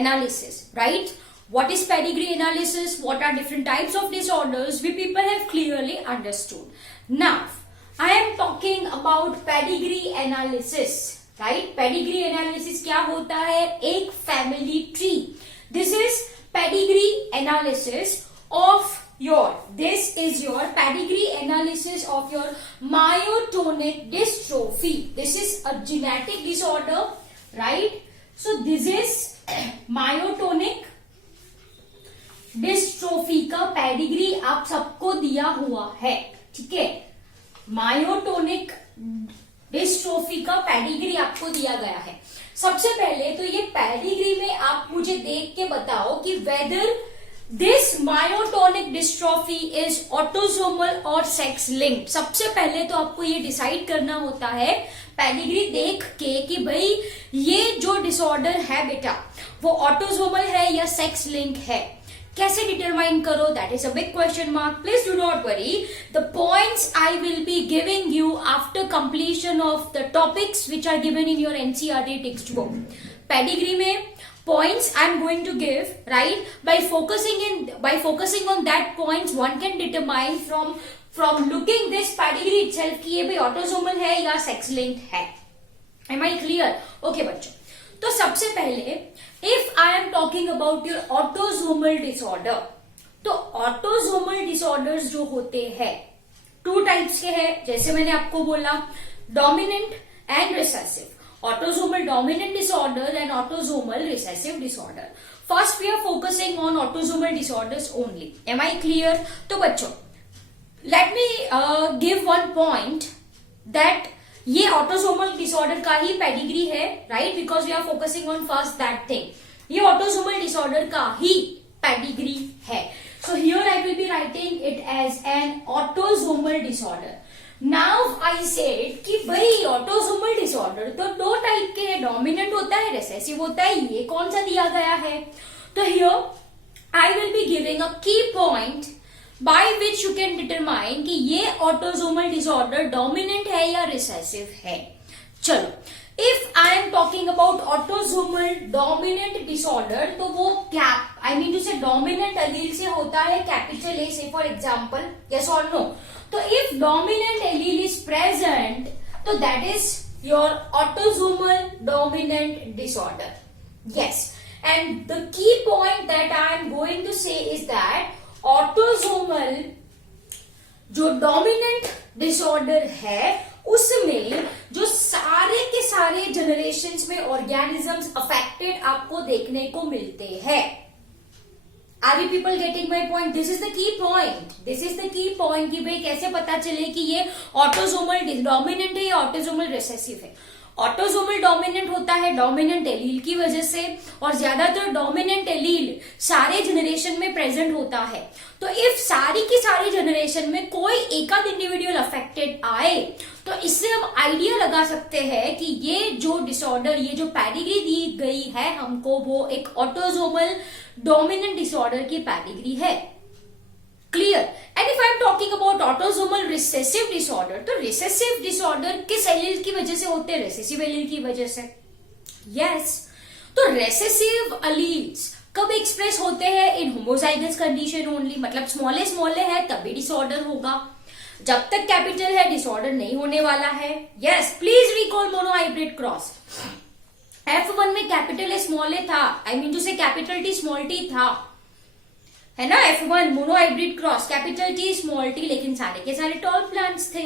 analysis, right? What is pedigree analysis? What are different types of disorders? We people have clearly understood. Now, I am talking about pedigree analysis, right? Pedigree analysis क्या होता है? एक family tree. This is pedigree analysis of this is your pedigree analysis of your myotonic dystrophy. This is a genetic disorder, right? So this is myotonic dystrophy का pedigree आप सबको दिया हुआ है, ठीक है? मायोटोनिक डिस्ट्रोफी का पेडिग्री आपको दिया गया है. सबसे पहले तो ये पेडिग्री में आप मुझे देख के बताओ कि whether this myotonic dystrophy is autosomal और सेक्स लिंक्ड. सबसे पहले तो आपको ये डिसाइड करना होता है पेडिग्री देख के कि भाई ये जो डिसऑर्डर है बेटा वो ऑटोसोमल है या सेक्स लिंक है. कैसे डिटरमाइन करो? That is a big question mark. Please do not worry. The points I will be giving you after completion of the topics which are given in your NCERT textbook. Pedigree में points I am going to give, right? By focusing on that points, one can determine from looking this pedigree itself कि ये भी autosomal है या sex linked है. Am I clear? Okay बच्चों. तो सबसे पहले if I am talking about your autosomal disorder, तो autosomal disorders जो होते हैं 2 types के हैं. जैसे मैंने आपको बोला dominant and recessive. Autosomal dominant disorder and autosomal recessive disorder. First we are focusing on autosomal disorders only. Am I clear? तो बच्चों let me give one point that ये autosomal disorder का ही pedigree है, right? Because we are focusing on first that thing. ये autosomal disorder का ही pedigree है. So here I will be writing it as an autosomal disorder. Now I said कि भाई autosomal disorder तो 2 type के हैं, डोमिनेंट होता है, रिसेसिव होता है. ये कौन सा दिया गया है? तो here I will be giving a key point by which you can determine कि ये ऑटोसोमल डिसऑर्डर डोमिनेंट है या रिसेसिव है. चलो, if I am talking about autosomal dominant disorder तो वो कैप आई मीन टू से डोमिनेंट एलील से होता है कैपिटल ए से फॉर एग्जाम्पल. यस और नो? तो if dominant allele is present, so that is your autosomal dominant disorder. Yes, and the key point that I am going to say is that autosomal जो dominant disorder है उसमें जो सारे के सारे generations में organisms affected आपको देखने को मिलते हैं. Are you people getting my point? This is the key point. This is the key point कि भाई कैसे पता चले कि ये ऑटोसोमल डोमिनेंट है या ऑटोसोमल रिसेसिव है. ऑटोसोमल डोमिनेंट होता है डोमिनेंट एलील की वजह से, और ज्यादातर डोमिनेंट एलील सारे जनरेशन में प्रेजेंट होता है. तो इफ सारी की सारी जनरेशन में कोई एकाध इंडिविजुअल अफेक्टेड आए तो इससे हम आइडिया लगा सकते हैं कि ये जो डिसऑर्डर, ये जो पेडिग्री दी गई है हमको, वो एक ऑटोसोमल डोमिनेंट डिसऑर्डर की पेडिग्री है. Clear? And if I am talking about autosomal recessive disorder, तो रिसेसिव डिसऑर्डर किस एलील की वजह से होते हैं? रिसेसिव एलील की वजह से. यस, तो रिसेसिव एलील्स कब एक्सप्रेस होते हैं? इन होमोजाइगस कंडीशन ओनली. मतलब स्मॉले है तभी डिसऑर्डर होगा. जब तक कैपिटल है डिसऑर्डर नहीं होने वाला है. Yes, please recall monohybrid cross. F1 में कैपिटल ए स्मॉल ए था, I mean to say capital T small T था, है ना? F1 monohybrid cross, capital T small T, लेकिन सारे के सारे टॉल प्लांट्स थे.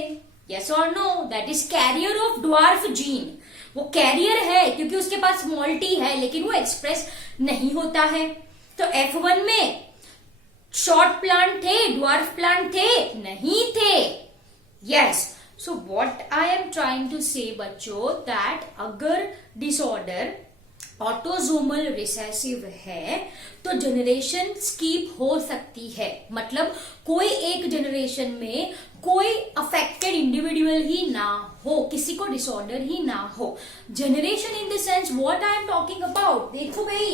यस और no? That is carrier of dwarf gene. वो कैरियर है क्योंकि उसके पास स्मॉल टी है, लेकिन वो एक्सप्रेस नहीं होता है. तो F1 में शॉर्ट प्लांट थे, ड्वार्फ प्लांट थे? नहीं थे. Yes. So what I am trying to say बच्चों, that अगर डिसऑर्डर ऑटोसोमल रिसेसिव है तो जनरेशन स्कीप हो सकती है. मतलब कोई एक जनरेशन में कोई अफेक्टेड इंडिविजुअल ही ना हो, किसी को डिसऑर्डर ही ना हो. Generation in the sense what I am talking about. देखो भाई,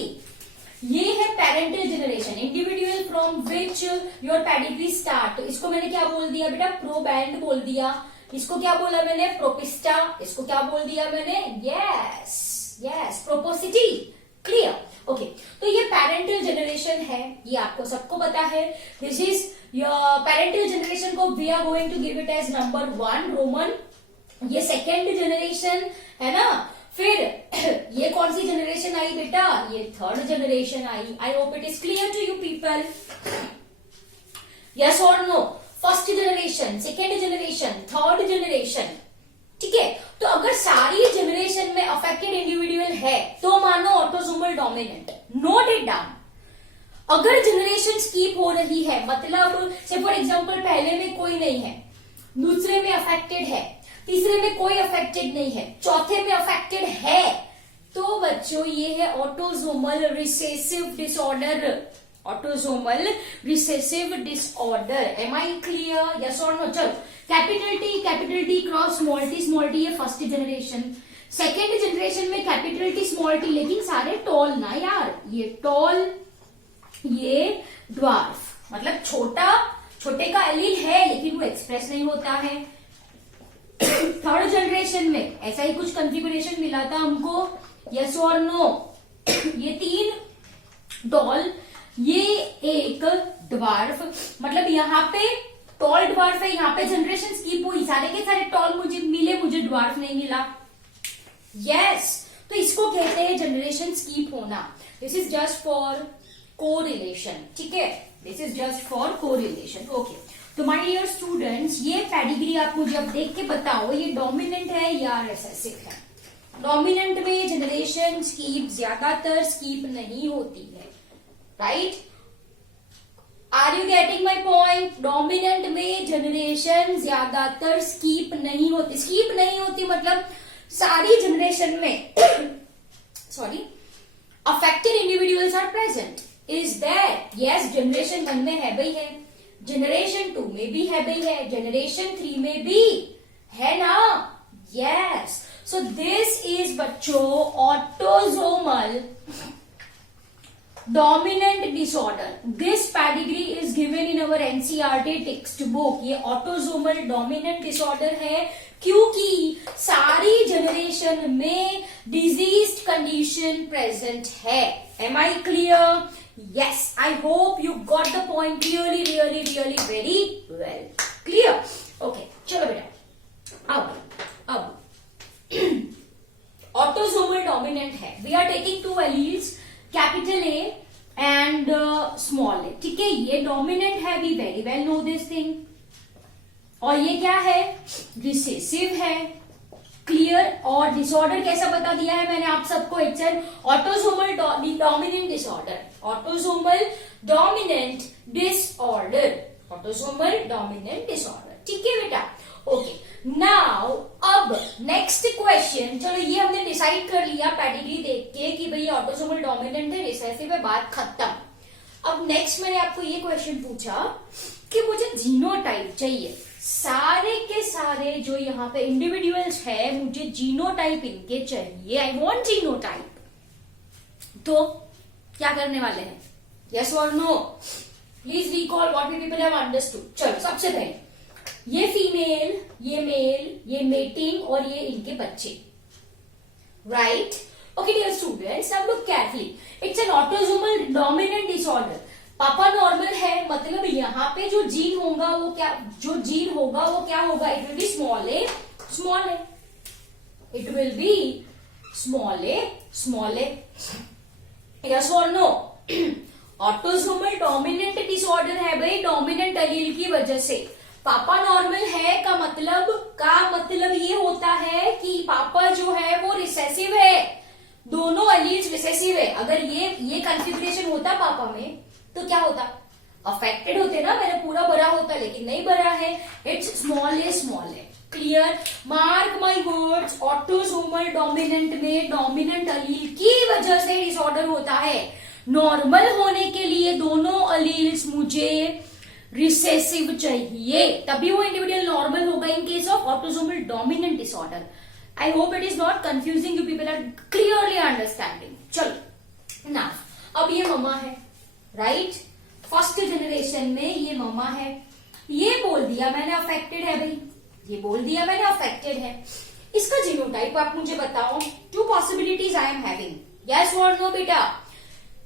ये है parental generation, individual from which your pedigree start. इसको मैंने क्या बोल दिया बेटा? प्रोबैंड बोल दिया. इसको क्या बोला मैंने? प्रोपिस्टा. इसको क्या बोल दिया मैंने? Yes, propositus. Clear? Okay. Parental generation है, ये आपको सबको पता है। दिस इज पेरेंटल जनरेशन को we are going to give it as number 1 Roman. ये सेकेंड जनरेशन है ना। फिर ये कौन सी जनरेशन आई बेटा, ये थर्ड जनरेशन आई। I hope it is clear to you people, yes और no. First generation, second generation, third generation, ठीक है। तो अगर सारी जनरेशन में अफेक्टेड इंडिविजुअल है तो मानो autosomal dominant, note it down. अगर जनरेशन स्कीप हो रही है, मतलब से फॉर एग्जांपल पहले में कोई नहीं है, दूसरे में अफेक्टेड है, तीसरे में कोई अफेक्टेड नहीं है, चौथे में अफेक्टेड है, तो बच्चों ये है autosomal recessive disorder. Autosomal recessive disorder, am I clear, yes और नो। चलो, capital T cross small T ये फर्स्ट जनरेशन। सेकेंड जनरेशन में कैपिटल टी स्मॉल टी, लेकिन सारे टॉल ना यार, ये टॉल, ये ड्वार्फ, मतलब छोटे का एलील है लेकिन वो एक्सप्रेस नहीं होता है। थर्ड जनरेशन में ऐसा ही कुछ कॉन्फ़िगरेशन मिला था हमको, यस और नो। ये 3 टॉल, ये एक ड्वार्फ, मतलब यहाँ पे टॉल ड्वार्फ है, यहाँ पे जनरेशन स्कीप हुई, सारे के सारे टॉल मुझे मिले, मुझे ड्वार्फ नहीं मिला। यस, तो इसको कहते हैं जनरेशन स्कीप होना। This is just for correlation, ठीक है, this is just for correlation. Okay, तो माय डियर स्टूडेंट्स, ये पेडिग्री आप मुझे अब देख के बताओ, ये डोमिनेंट है या रिसेसिव है। डोमिनेंट में जनरेशन स्कीप ज्यादातर स्कीप नहीं होती है, right? Are you getting my point? Dominant में जनरेशन ज्यादातर स्कीप नहीं होती। स्कीप नहीं होती मतलब सारी जनरेशन में sorry affected individuals are present. Is that? Yes, generation 1 में है भाई है, जनरेशन 2 में भी है भाई है, जनरेशन 3 में भी है ना। यस, सो दिस इज बच्चों autosomal dominant disorder. This pedigree is given in our NCERT textbook. ये autosomal dominant disorder है क्योंकि सारी जनरेशन में diseased condition present है। Am I clear? Yes, I hope you got the point really very well. Clear? Okay, चलो बेटा, अब autosomal dominant है। We are taking 2 alleles, capital A and small A, ठीक है। ये डोमिनेंट है, we very well know this thing. और ये क्या है? रिसेसिव है, क्लियर। और डिसऑर्डर कैसा बता दिया है मैंने आप सबको, it's an autosomal dominant disorder. Autosomal dominant disorder, autosomal dominant disorder, ठीक है बेटा। ओके, नाउ अब नेक्स्ट क्वेश्चन। चलो, ये हमने डिसाइड कर लिया पेडिग्री देख के कि भाई ऑटोसोमल डोमिनेंट है, रिसेसिव है, बात खत्म। अब नेक्स्ट मैंने आपको ये क्वेश्चन पूछा कि मुझे जीनोटाइप चाहिए। सारे के सारे जो यहाँ पे इंडिविजुअल्स है, मुझे जीनोटाइप इनके चाहिए। I want genotype. तो क्या करने वाले हैं? यस और no? Please recall what we people have understood. चलो, सबसे पहले ये फीमेल, ये मेल, ये मेटिंग और ये इनके बच्चे, राइट? ओके डियर स्टूडेंट्स, अब look carefully. It's an autosomal dominant disorder. पापा नॉर्मल है, मतलब यहाँ पे जो जीन होगा वो क्या, it will be small A, it will be small A. Yes और नो? ऑटोसोमल डोमिनेंट डिसऑर्डर है भाई, डोमिनेंट एलील की वजह से। पापा नॉर्मल है का मतलब ये होता है कि पापा जो है वो रिसेसिव है, दोनों एलील्स रिसेसिव है। अगर ये कॉन्फ़िगरेशन होता पापा में तो क्या होता? अफेक्टेड होते ना, मेरा पूरा भरा होता, लेकिन नहीं भरा है। It's small A. Clear? Mark my words, autosomal dominant में डोमिनेंट एलील की वजह से डिसऑर्डर होता है। नॉर्मल होने के लिए दोनों एलील्स मुझे रिसेसिव चाहिए, तभी वो इंडिविजुअल नॉर्मल होगा in case of autosomal dominant disorder. I hope it is not confusing, you people are clearly understanding. चलो ना, अब ये ममा है, राइट? फर्स्ट जनरेशन में ये ममा है। ये बोल दिया मैंने अफेक्टेड है भाई, ये बोल दिया मैंने अफेक्टेड है। इसका जीनोटाइप आप मुझे बताओ। 2 possibilities I am having, yes और नो बेटा?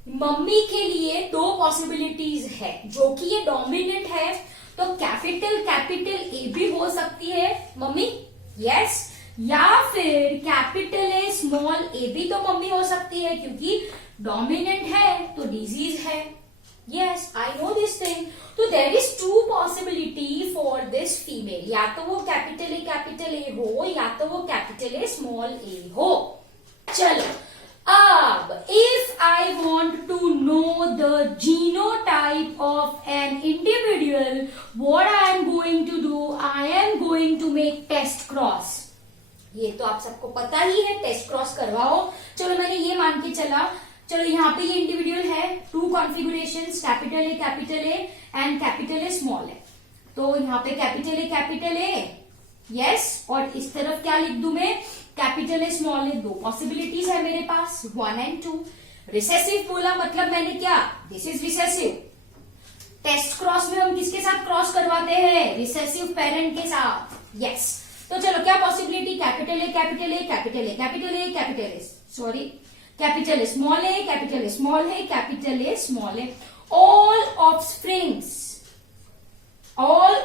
मम्मी के लिए दो पॉसिबिलिटीज है, जो कि ये डोमिनेंट है, तो कैपिटल ए भी हो सकती है मम्मी, यस, या फिर कैपिटल ए स्मॉल ए भी तो मम्मी हो सकती है, क्योंकि डोमिनेंट है तो डिजीज है। Yes, I know this thing. तो there is two possibility for this female, या तो वो कैपिटल ए हो, या तो वो कैपिटल ए स्मॉल ए हो। चलो अब if I want to know the genotype of an individual, what I am going to do, I am going to make test cross। ये तो आप सबको पता ही है, टेस्ट क्रॉस करवाओ। चलो मैंने ये मान के चला, चलो यहाँ पे ये इंडिविजुअल है, two configurations, capital A and capital A small A. तो यहाँ पे कैपिटल ए यस, और इस तरफ क्या लिख दूं मैं, कैपिटल ए स्मॉल ए। दो पॉसिबिलिटीज है मेरे पास, 1 और 2। रिसेसिव बोला मतलब मैंने क्या, this is recessive. Test cross में हम किसके साथ क्रॉस करवाते हैं, रिसेसिव पेरेंट के साथ, यस। तो चलो क्या possibility, capital A sorry, capital A small A, capital A small A. All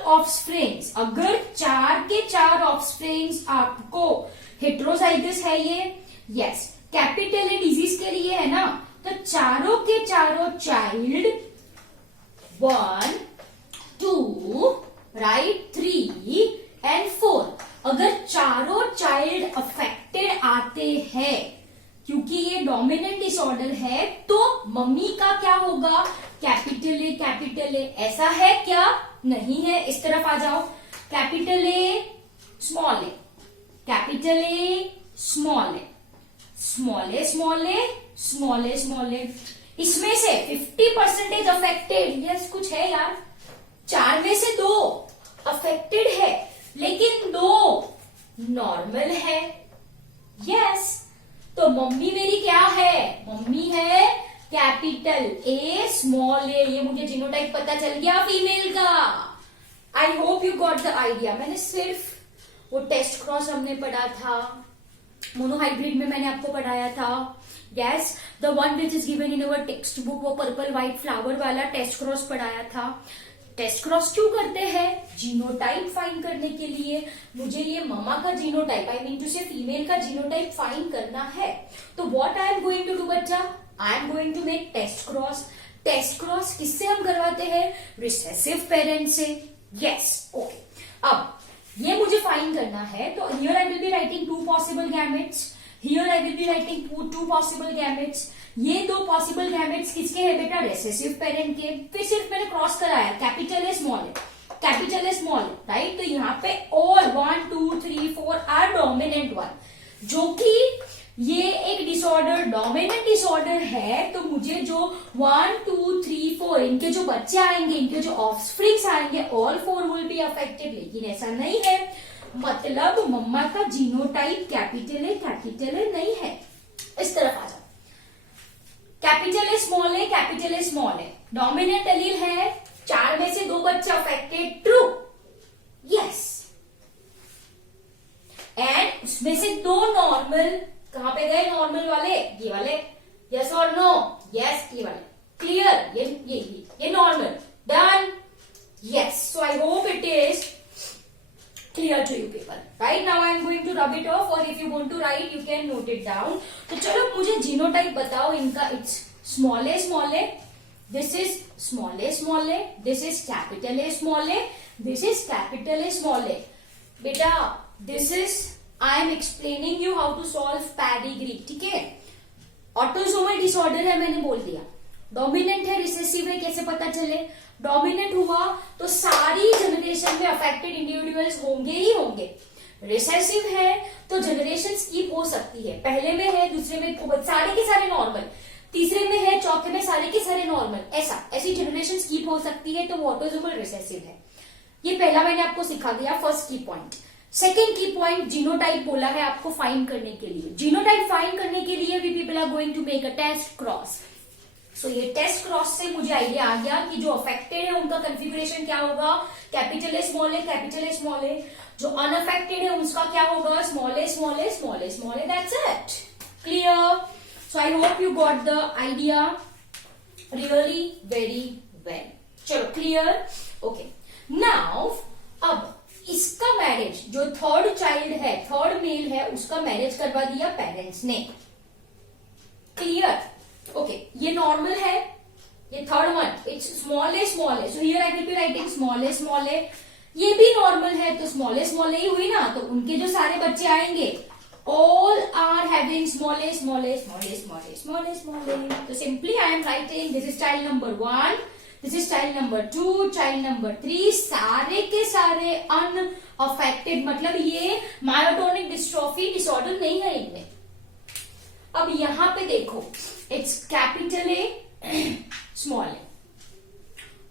offsprings, अगर 4 के 4 ऑफस्प्रिंग्स आपको हेट्रोजाइगस है ये, यस, कैपिटल ए डिजीज के लिए है ना, तो चारों के चारों चाइल्ड 1, 2, राइट, 3 एंड 4, अगर चारों चाइल्ड अफेक्टेड आते हैं, क्योंकि ये डोमिनेंट डिसऑर्डर है, तो मम्मी का क्या होगा, कैपिटल ए। ऐसा है क्या, नहीं है, इस तरफ आ जाओ, capital A small A, capital A small A, small A. इसमें से 50% अफेक्टेड, यस, कुछ है यार, 4 में से 2 अफेक्टेड है, लेकिन 2 नॉर्मल है, यस। तो मम्मी मेरी क्या है, मम्मी है कैपिटल ए स्मॉल ए। ये मुझे जीनोटाइप पता चल गया फीमेल का। I hope you got the idea. मैंने सिर्फ वो टेस्ट क्रॉस हमने पढ़ा था, मोनोहाइब्रिड में मैंने आपको पढ़ाया था, yes, the one which is given in our text book, वो पर्पल व्हाइट फ्लावर वाला टेस्ट क्रॉस पढ़ाया था। टेस्ट क्रॉस क्यों करते हैं, जीनोटाइप फाइंड करने के लिए। मुझे ये ममा का genotype, I mean to say female का जीनोटाइप फाइंड करना है। तो what I am going to do बच्चा, I am going to make test cross. Test cross किससे हम करवाते हैं, रिसेसिव पेरेंट से, यस, ओके। अब ये मुझे फाइंड करना है, तो here I will be writing 2 possible gametes, here I will be writing 2 possible gametes. ये 2 पॉसिबल गैमेट्स किसके है बेटा, रिसेसिव पेरेंट के। फिर सिर्फ मैंने क्रॉस कराया, capital A small A, right. तो यहाँ पे ऑल 1, 2, 3, 4 आर डोमिनेंट वन, जो कि ये एक डिसऑर्डर डोमिनेंट डिसऑर्डर है। तो मुझे जो 1, 2, 3, 4 इनके जो बच्चे आएंगे, इनके जो ऑफस्प्रिंग्स आएंगे, ऑल 4 विल बी अफेक्टेड। लेकिन ऐसा नहीं है, मतलब मम्मा का जीनोटाइप कैपिटल ए नहीं है। इस तरफ आ जाओ, capital A small A, dominant allele है, 4 में से 2 बच्चे अफेक्टेड, ट्रू, यस। एंड उसमें से 2 नॉर्मल, कहां पे गए नॉर्मल वाले, ये वाले, यस और नो, यस, ये वाले, क्लियर, ये normal, done, yes. So I hope it is clear to you people. Right now I am going to rub it off, or if you want to write you can note it down. तो चलो मुझे genotype बताओ इनका। It's small A, this is small A, this is capital A small A, this is capital A small A. बेटा this is, I am explaining you how to solve pedigree, ठीक है। Autosomal disorder है, मैंने बोल दिया, dominant है, recessive है, कैसे पता चले, डोमिनेंट हुआ तो सारी जनरेशन में अफेक्टेड इंडिविजुअल्स होंगे ही होंगे। रिसेसिव है तो जनरेशन स्कीप हो सकती है, पहले में है, दूसरे में सारे के सारे नॉर्मल, तीसरे में है, चौथे में सारे के सारे नॉर्मल, ऐसी जनरेशन स्कीप हो सकती है, तो वो ऑटोसोमल रिसेसिव है। ये पहला मैंने आपको सिखा दिया, फर्स्ट की पॉइंट। सेकेंड की पॉइंट, जीनोटाइप बोला है आपको फाइंड करने के लिए। जीनोटाइप फाइंड करने के लिए we people are going to make a test cross. So ये टेस्ट क्रॉस से मुझे आइडिया आ गया कि जो अफेक्टेड है उनका कन्फिगरेशन क्या होगा, कैपिटल ए स्मॉल ए, जो अनअफेक्टेड है उसका क्या होगा, small A, that's it, clear. So I hope you got the idea. Really very well. चलो क्लियर. ओके नाउ अब इसका मैरिज, जो थर्ड चाइल्ड है, थर्ड मेल है, उसका मैरिज करवा दिया पेरेंट्स ने. क्लियर. ओके ये नॉर्मल है, ये third one it's small a, so here I will be writing small a. ये भी नॉर्मल है तो स्मॉल ए ही हुई ना, तो उनके जो सारे बच्चे आएंगे all are having small a. So simply I am writing this is child number 1, this is child number 2, child number 3, सारे के सारे unaffected, मतलब ये myotonic dystrophy disorder नहीं है इनमें. अब यहां पे देखो it's capital A small a,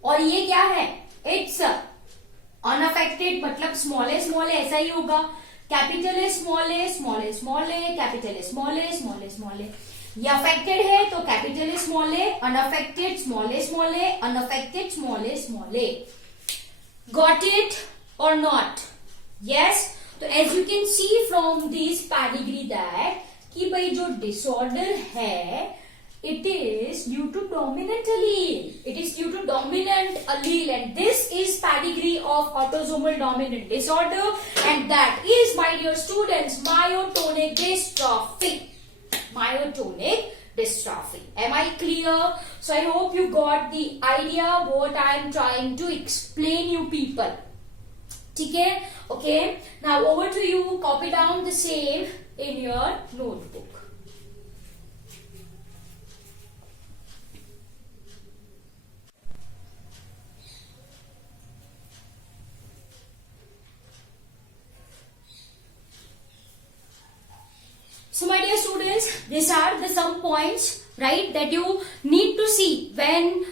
और ये क्या है, it's unaffected, मतलब small a ऐसा ही होगा. Capital A small A, capital A small a. ये अफेक्टेड है तो capital A small a, unaffected small a, unaffected small a. Got it और नॉट? यस. तो as you can see from this pedigree that कि भाई जो disorder है it is due to dominant allele. It is due to dominant allele, and this is pedigree of autosomal dominant disorder, and that is, my dear students, myotonic dystrophy. Myotonic dystrophy. Am I clear? So I hope you got the idea what I am trying to explain you people. ठीक है? Okay. Now over to you. Copy down the same in your notebook. So my dear students, these are the some points, right, that you need to see when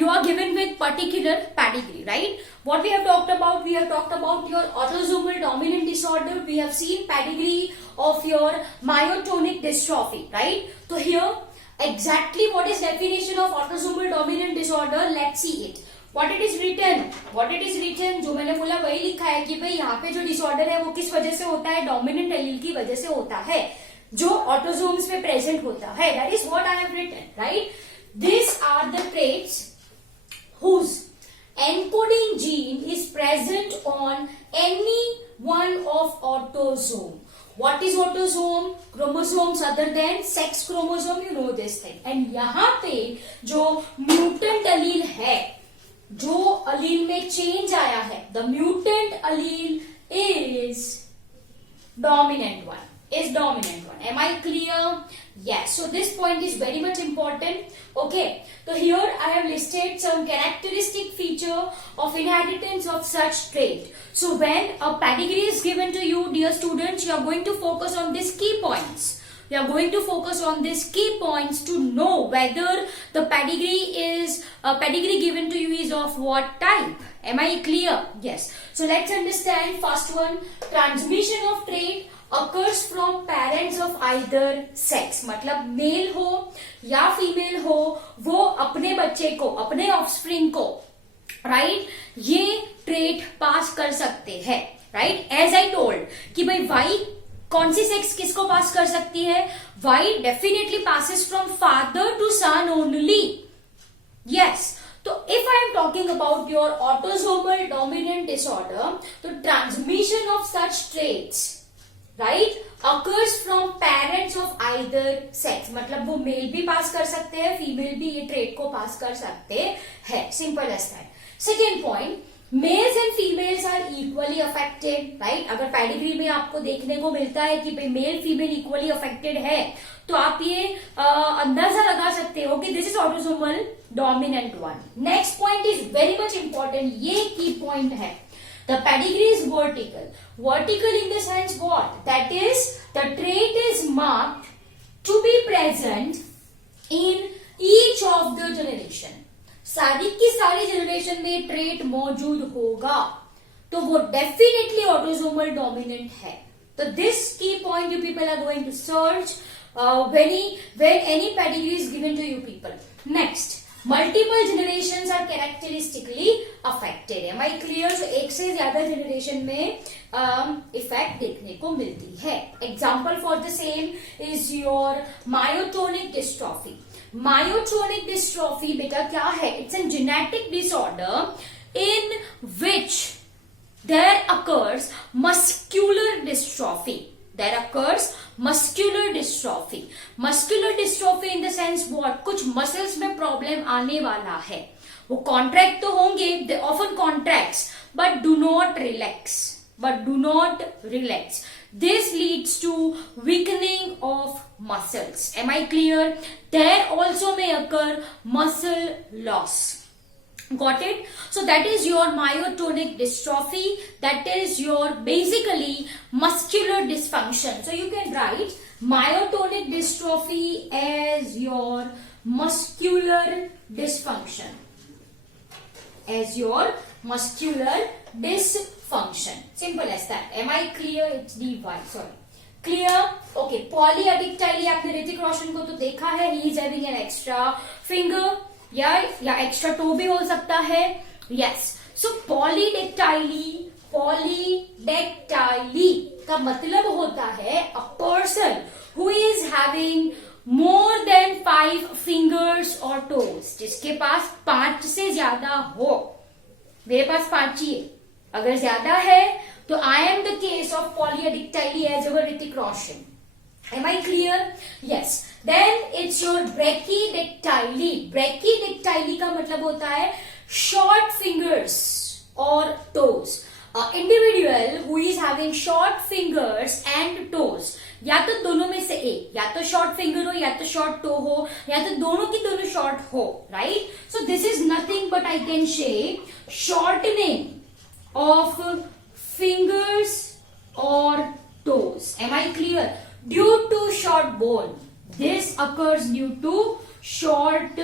you are given with particular pedigree, right? What we have talked about? We have talked about your autosomal dominant disorder. We have seen pedigree of your myotonic dystrophy, right? So here, exactly what is definition of autosomal dominant disorder? Let's see it. What it is written, जो मैंने बोला वही लिखा है कि भाई यहाँ पे जो डिसऑर्डर है वो किस वजह से होता है, डोमिनेंट एलील की वजह से होता है, जो ऑटोसोम्स में प्रेजेंट होता है. That is what I have written, right? This are the traits whose encoding gene is present on any one of autosome. What is autosome? Chromosomes other than sex chromosome, you know this thing. And यहाँ पे जो mutant allele है, जो allele में change आया है, the mutant allele is dominant one. Am I clear? Yes. So this point is very much important. Okay. So here I have listed some characteristic feature of inheritance of such trait. So when a pedigree is given to you, dear students, you are going to focus on these key points. You are going to focus on these key points to know whether the pedigree given to you is of what type. Am I clear? Yes. So let's understand first one. Transmission of trait occurs from parents of either sex. मतलब mail हो या female हो, वो अपने बच्चे को, अपने offspring को, राइट, ये ट्रेट पास कर सकते हैं, राइट? एज आई टोल्ड कि भाई वाई कौन सी सेक्स किसको पास कर सकती है? Why definitely passes from father to son only. Yes. तो if I am talking about your autosomal dominant disorder, तो transmission of such traits, right, occurs from parents of either sex. मतलब वो mail भी पास कर सकते हैं, फीमेल भी ये ट्रेट को पास कर सकते हैं. Simple as that. Second point, males and females are equally affected, right? अगर पेडिग्री में आपको देखने को मिलता है कि भाई मेल फीमेल इक्वली अफेक्टेड है, तो आप ये अंदाजा लगा सकते हो कि this is autosomal dominant one. Next point is very much important. ये की पॉइंट है. The pedigree is vertical. Vertical in the sense what? That is, the trait is marked to be present in each of the generation. सारी की सारी generation में trait मौजूद होगा, तो वो डेफिनेटली ऑटोसोमल डोमिनेंट है. तो this key point you people are going to search when any pedigree is given to you people. Next, multiple generation are characteristically affected. Am I clear? तो एक से ज्यादा जनरेशन में इफेक्ट देखने को मिलती है. Example for the same is your myotonic dystrophy. Myotonic dystrophy बेटा क्या है? It's an genetic disorder in which there occurs muscular dystrophy. There occurs muscular dystrophy. Muscular dystrophy in the sense what? कुछ muscles में problem आने वाला है. वो contract तो होंगे, they often contracts, but do not relax. But do not relax. This leads to weakening of muscles. Am I clear? There also may occur muscle loss. Got it? So that is your myotonic dystrophy. That is your basically muscular dysfunction. So you can write myotonic dystrophy as your muscular dysfunction. As your muscular dysfunction. Simple as that. Am I clear? It's dy. Sorry. Clear? Okay. Polydactyly आपने ऋतिक रोशन को तो देखा है. He is having an extra finger. या extra to भी हो सकता है. यस. सो पॉलीडेक्टाइली का मतलब होता है a person who is having more than 5 fingers और टोज. जिसके पास 5 से ज्यादा हो. मेरे पास 5 ही है. अगर ज्यादा है तो I am the case of polydactyly as our Hrithik Roshan. Am I clear? Yes. Then it's your brachydactyly. Brachydactyly का मतलब होता है short fingers or toes. Individual who is having short fingers and toes. या तो दोनों में से एक, या तो short finger हो, या तो short toe हो, या तो दोनों की दोनों short हो, right? So this is nothing but I can say shortening of fingers or toes. Am I clear? Due to short bone. This occurs due to short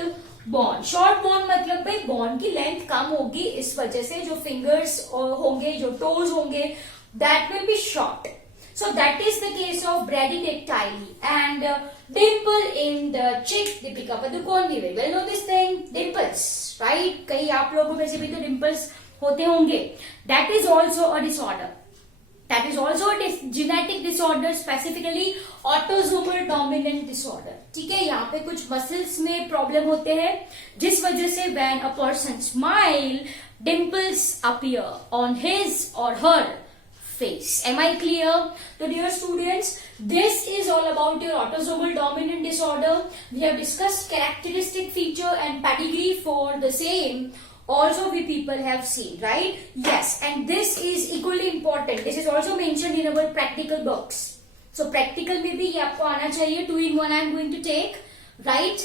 bone. Short bone मतलब भाई bone की length कम होगी, इस वजह से जो fingers होंगे, जो toes होंगे, that will be short. So that is the case of brachydactyly. And dimple in the cheek. Deepika Padukone, we very well know this thing. Dimples, right? कई आप लोगों में से भी तो dimples होते होंगे. That is also a disorder. That is also a genetic disorder, specifically autosomal dominant disorder. ठीक है, यहाँ पे कुछ मसल्स में प्रॉब्लम होते हैं जिस वजह से when a person smile, dimples appear on his or her face. Am I clear? So dear students, this is all about your autosomal dominant disorder. We have discussed characteristic feature and pedigree for the same. Also we people have seen, right? Yes, and this is equally important. This is also mentioned in our practical books. So practical में भी ये आपको आना चाहिए. 2-in-1 I am going to take, right?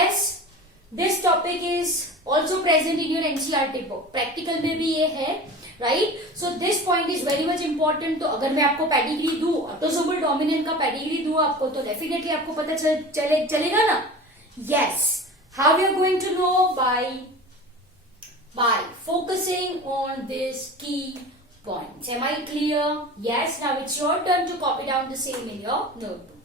As this topic is also present in your NCERT book. Practical में भी ये है, right? So this point is very much important. तो अगर मैं आपको pedigree दूं, autosomal dominant का pedigree दूं आपको, तो definitely आपको पता चलेगा ना? Yes. How we are going to know? By focusing on these key points. Am I clear? Yes. Now it's your turn to copy down the same in your notebook.